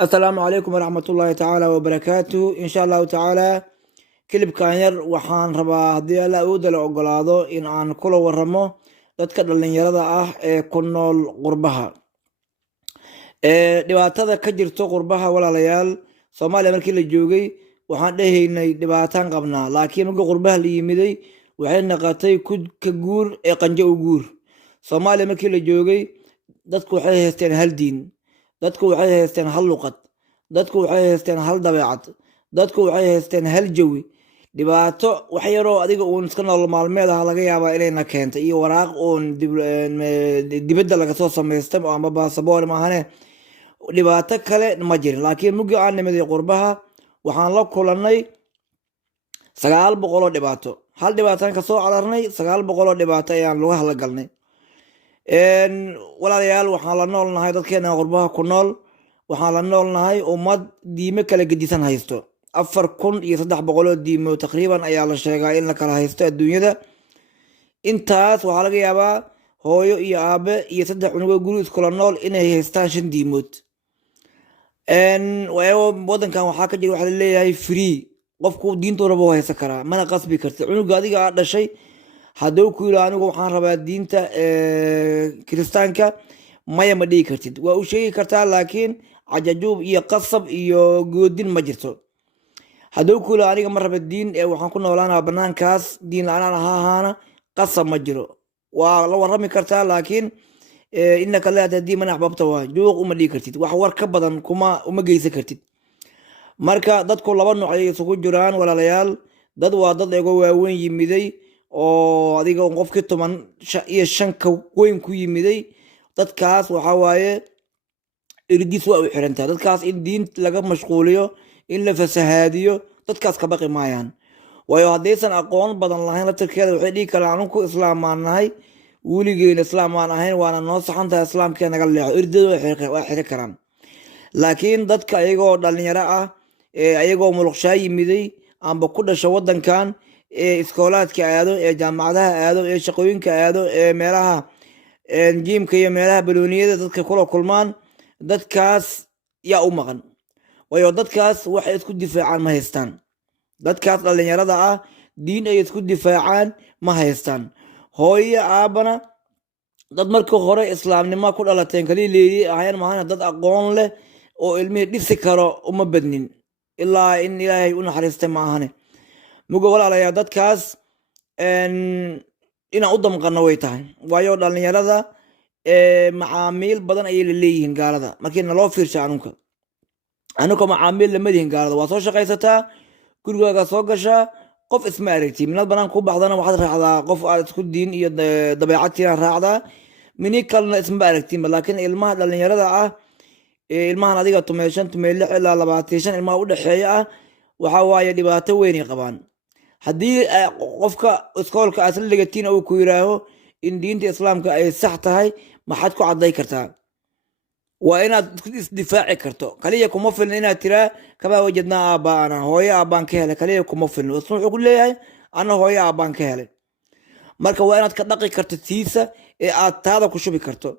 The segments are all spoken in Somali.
السلام عليكم ورحمة الله تعالى وبركاته إن شاء الله تعالى كلب كان waxaan rabaa haddii alla awoodda la ogolaado in aan kula waramo dadka dhalinyarada ah ee ku nool qurbaha dhibaatada ka jirto qurbaha walaalayaal Soomaaliya markii la joogay waxaan dhahaynay dhibaataan qabnaa laakiin markii qurbaha la yimiday waxay noqotay ka guur ee qanjo u guur Soomaaliya markii la joogay dadku waxay haysteen hal diin dadku waxay haysteen hal luqad dadku waxay haysteen hal dabeecad dadku waxay haysteen hal jawi dhibaato wax yaroo adiga uun iska nolol maalmeed ah laga yaabaa inayna keento iyo waraaq uun dibadda laga soo samaystay ama baasaboor maahane dhibaato kale ma jirin laakiin mugii aan nimaday qurbaha waxaan la kulannay 900 oo dhibaato hal dhibaataan ka soo calarnay 900 oo dhibaato ayaan lagu hadalgalnay walaalayaal waxaan la noolnahay dadkeena qurbaha ku nool waxaan la noolnahay ummad diime kala gedisan haysto 4300 diimo taqriiban ayaa la sheegaa in la kala haysto adduunyada intaas waxaa laga yaabaa hooyo iyo aabe iyo 3 cunug guri iskula nool inay haystaan 5 diimood wadankan waxaa ka jira waxa la leeyahay free qofku diinta rabo haysan karaa mana qasbi kartid cunuga adiga aad dhashay hadduu ku yiraahdo anigu waxaan rabaa diinta kiristaanka maya ma dhigi kartid waa u sheegi kartaa laakiin cajajuub iyo qasab iyo goodin ma jirto hadduu ku yiraahdo aniga ma raba diin waxaan ku noolaanaa banaankaas diin la'aan ahaana qasab ma jiro waa la warrami kartaa laakiin innaka laa tahdii man ahbabta waa juuq uma dhigi kartid wax war ka badan uma geysan kartid marka dadku laba nooc ay isugu jiraan walaalayaal dad waa dad ego waaweyn yimiday oo adiga qofkii 15 ka weyn ku yimiday dadkaas waxa waaye irdis waa u xirantaa dadkaas in diin laga mashquuliyo in la fasahaadiyo dadkaas ka baqi maayaan waayo haddaysan aqoon badan lahayn la tirkeeda waxay dhigi karaan anku islaamaan nahay weligeena islaamaan ahayn waana noo saxantahay islaamkee naga leexo irdada waa xiri karaan laakiin dadka ayagoo dhalinyaro ah ayagoo muluqshaa yimiday amba ku dhasha wadankan iskoolaadka aado jaamacadaha aado shaqooyinka aado meelaha jiimka iyo meelaha balooniyada dadka kula kulmaan dadkaas yaa u maqan waayo dadkaas waxay isku difaacaan ma haystaan dadkaas dhalinyarada ah diin ay isku difaacaan ma haystaan hooyo aabana dad markii hore islaamnimo ku dhalateen kaliya leeyahay ahayn maahana dad aqoon leh oo ilmihii dhisi karo uma badnin ilaa in ilaahay u naxariistay ma ahane mugo walaalayaa dadkaas inaan u damqano way tahay waayo dhalinyarada macaamiil badan ayay leeyihiin gaalada markii naloo fiirsha anuka macaamiil lama lihin gaalada waa soo shaqaysataa gurigaaga soo gashaa qof isma aragti minad banaan ku baxdana waxaad raacdaa qof aad isku diin iyo dabeecadtiina raacdaa mini kalena isma aragtiin laakiin ilmaha dhalinyarada ah ilmahan adiga 15 ilaa 25 ilmaha u dhaxeeya ah waxa waaye dhibaato weyn ay qabaan haddii qofka iskoolka asal ligatiin uu ku yiraaho in diinta islaamka ay sax tahay maxaad ku caday kartaa waa inaad isdifaaci karto kaliya kuma filna inaad tiraa kama wajadnaa aabaana hooyo aabaan ka helay kaliya kuma filna wuxuu ku leeyahay ana hooyo aabaan ka helay marka waa inaad ka dhaqi karto tiisa aad taada ku shubi karto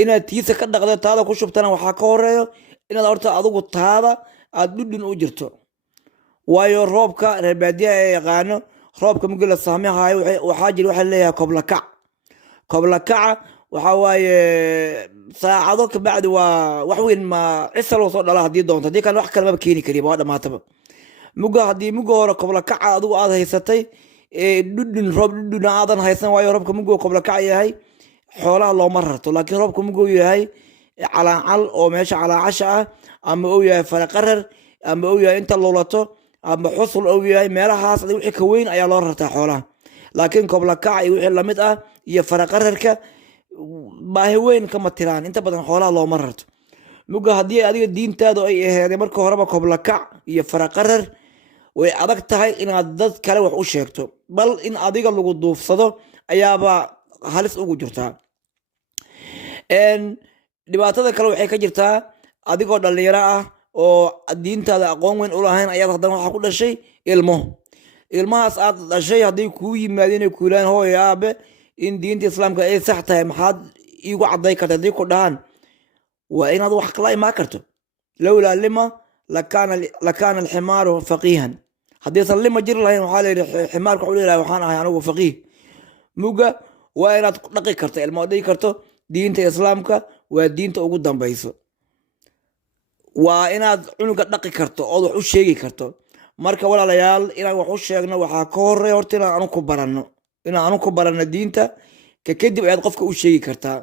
inaad tiisa ka dhaqdo taada ku shubtana waxaa ka horeeyo inaad horta adigu taada aad dhudhun u jirto waayo roobka reer baadiyaha ee yaqaano roobka mugii la saameynayo waxaa jira waxa leeyahay koblakaca waxa waaye saacado ka bacdi waa wax weyn ma cisal soo dhala hadii doonto hadii kan wax kale ma keeni kariyo waa dhamaataba hadii mugo hore koblakaca adigu aad haysatay roob dhudhun aadan haysan waayo roobka mugo koblakaca yahay xoolaha looma rarto laakiin roobka mugo yahay calaacal oo meesha calaacasha ah ama uu yahay faraqarar ama uu yahay inta lulato ama xusul uu yahay meelahaas wixii ka weyn ayaa loo rartaa xoolaha laakiin koblakaca iyo wixii lamid ah iyo faraqararka baahi weyn kama tiraan inta badan xoolaha looma rarto muga haddii adiga diintaadu ay aheeday marka horeba koblakac iyo faraqarar way adag tahay inaad dad kale wax u sheegto bal in adiga lagu duufsado ayaaba halis ugu jirtaa dhibaatada kale waxay ka jirtaa adigoo dhalinyaro ah oo diintaada aqoon weyn u lahayn ayaad haddana waxaa ku dhashay ilmahaas aad dhashay haddii kuu yimaadeen ku yiraahdeen hooyo aabe in diinta islaamka ay sax tahay maxaad iigu caday kartaa haddii ku dhahaan waa inaad wax kala imaan karto لولا لما لكان الحمار فقيها حديث لما جر لهين وحال حمارك حولي لا وحان هاي أنا فقيه موجا وإن دقي كرت المودي كرتو دينت إسلامك ودينت أوجود دم بيسو وإن عنك دقي كرتو أو وحوش شيء كرتو marka walaalayaal inaan wax u sheegno waxa ka horeeya horta inaan anu ku barano diinta kadib ayaad qofka u sheegi kartaa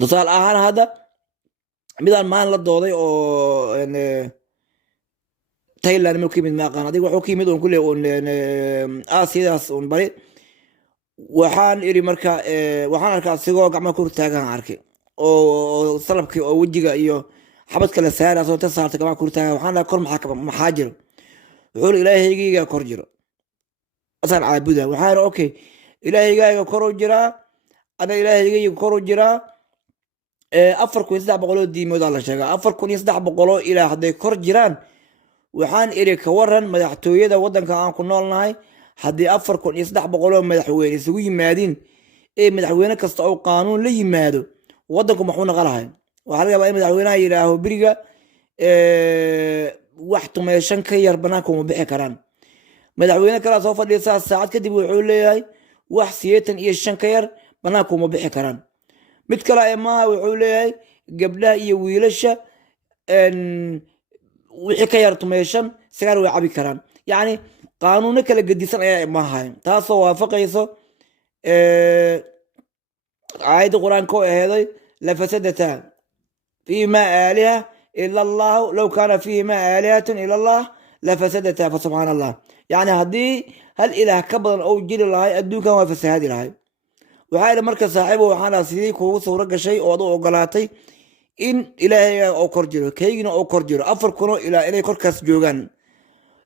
tusaale ahaan hadda midaan maan la dooday oo Thailand milkii mid maaqaan adiga wuxuu kiimid oo kullee oo Aasiyaas oo bari waxaan iri marka waxaan arkaa sigoo gacmaha ku taagan arkay oo salabkii oo wajiga iyo xabadka la saaray soo tasaartay gacmaha ku taagan waxaan la kor maxaa jiro wuxuu ilaahaygiga kor jiro asan caabuda waxaan okay ilaahaygiga kor jira ana ilaahaygiga kor jira 4300 diimood la sheegay 4300 ilaa haday kor jiraan waxaan iri ka waran madaxtooyada wadanka aan ku noolnahay haddii 4300 madaxweyne isugu yimaadin madaxweyne kasta oo qaanuun la yimaado wadanku maxuu naqalahay waxa laga yaabaa in madaxweynaha yiraaho biriga wax tumeeshan ka yar banaanka uma bixi karaan madaxweyne kala soo fadhiisa saacad kadib wuxuu leeyahay wax 85 ka yar banaanka uma bixi karaan mid kale ma wuxuu leeyahay gabdhaha iyo wiilasha wixii ka yar tumeeshan sigaar way cabi karaan yani qaanuuno kala gedisan ayaa ma hayn taasoo waafaqayso aayadda quraanka oo aheeday la fasadata فيما آلهة إلا الله لو كان فيهما آلهة إلا الله لفسدتا فسبحان الله يعني هدي هل إله كبر أو جيل الله أدو كان وفساد الله وحايل مركز صاحبه وحانا سيديك وصورك شيء وضوء قلاتي إن إلهي أو كرجر كيجن أو كرجر أفركنو إلى إلي كركس جوغان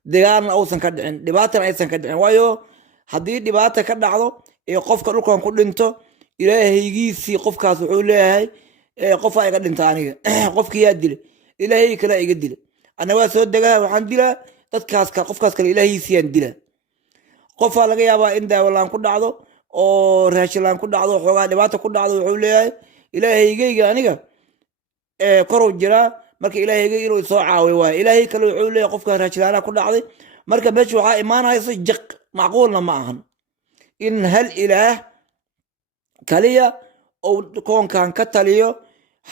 ديان أو سنكدعين دباتنا أي سنكدعين وايو هدي دباتا كدعضو يقفك لكم كل انتو إلهي يجيسي قفك سحول إلهي qof ay ka dhinta aniga qofkii yaa dilay ilaahay kala iga dilay ana waa soo dagaa waxaan dilaa dadkaas ka qofkaas kale ilaahiisiyaan dilaa qof laga yaabaa in daawalaan ku dhacdo oo raashilaan ku dhacdo xoogaa dhibaato ku dhacdo wuxuu leeyahay ilaahayga aniga korow jira marka ilaahayga inuu soo caawiyo waa ilaahay kale wuxuu leeyahay qofka raashilaana ku dhacday marka meesha waxa imaanayso jiq macquulna ma ahan in hal ilaah kaliya oo koonkan ka taliyo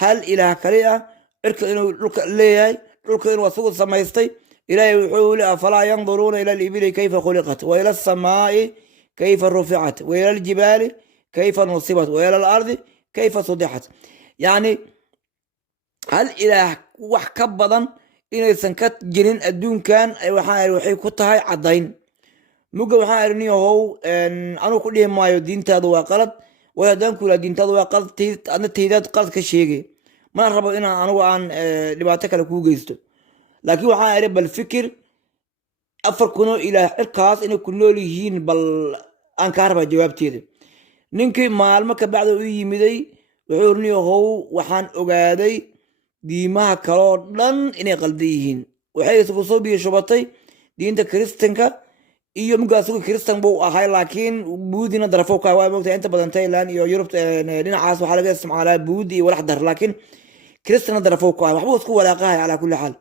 hal ilaah kaliya irka inuu dhulka leeyahay dhulka inuu asugu samaystay ilaahay wuxuu leeyahay afala yanzuruna ila al-ibili kayfa khuliqat wa ila as-samaa'i kayfa rufi'at wa ila al-jibali kayfa nusibat wa ila al-ardi kayfa sudihat yani hal ilaah wax ka badan inaysan ka jirin adduunkan waxay ku tahay cadayn muga waxaan arniyow anu ku dhimaayo diintaadu waa qalad وهذا كل دين تضوى قلت أنا تيدات قلت كشيء ما ربوا إنا أنا وعن لبعتك لكو جيستو لكن وحنا رب الفكر أفرقنا إلى القاس إنه كله ليهين بل أنكار بجواب تيري نمكن معلمك بعد يمدي وحورني هو وحن أجادي دي ما كرار لن إني قلديهين وحيث بصوبي شبطي دين كريستنكا iyo mugaasugu Kristan buu ahay laakiin buudina darafo ka waa moogtay inta badan Thailand iyo Europe dhinacaas waxa laga isticmaalaa buudi walax dar laakiin Kristan darafo ka waxba isku walaaqahay ala kulli xaal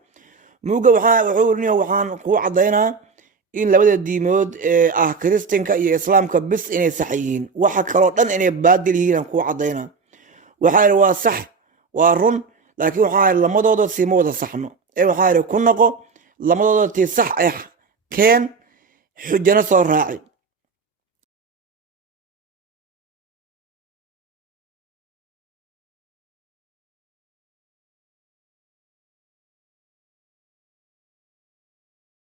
muga waxaan ku cadeynaa in labada diimood Kristanka iyo Islaamka bis inay sax yihiin waxa kale oo dhan inay baadil yihiin ku cadeynaa waxa waa sax waa run laakiin waxa lamadooda si mooda saxno waxa ku naqo lamadooda tii sax ah keen حجنا صار راعي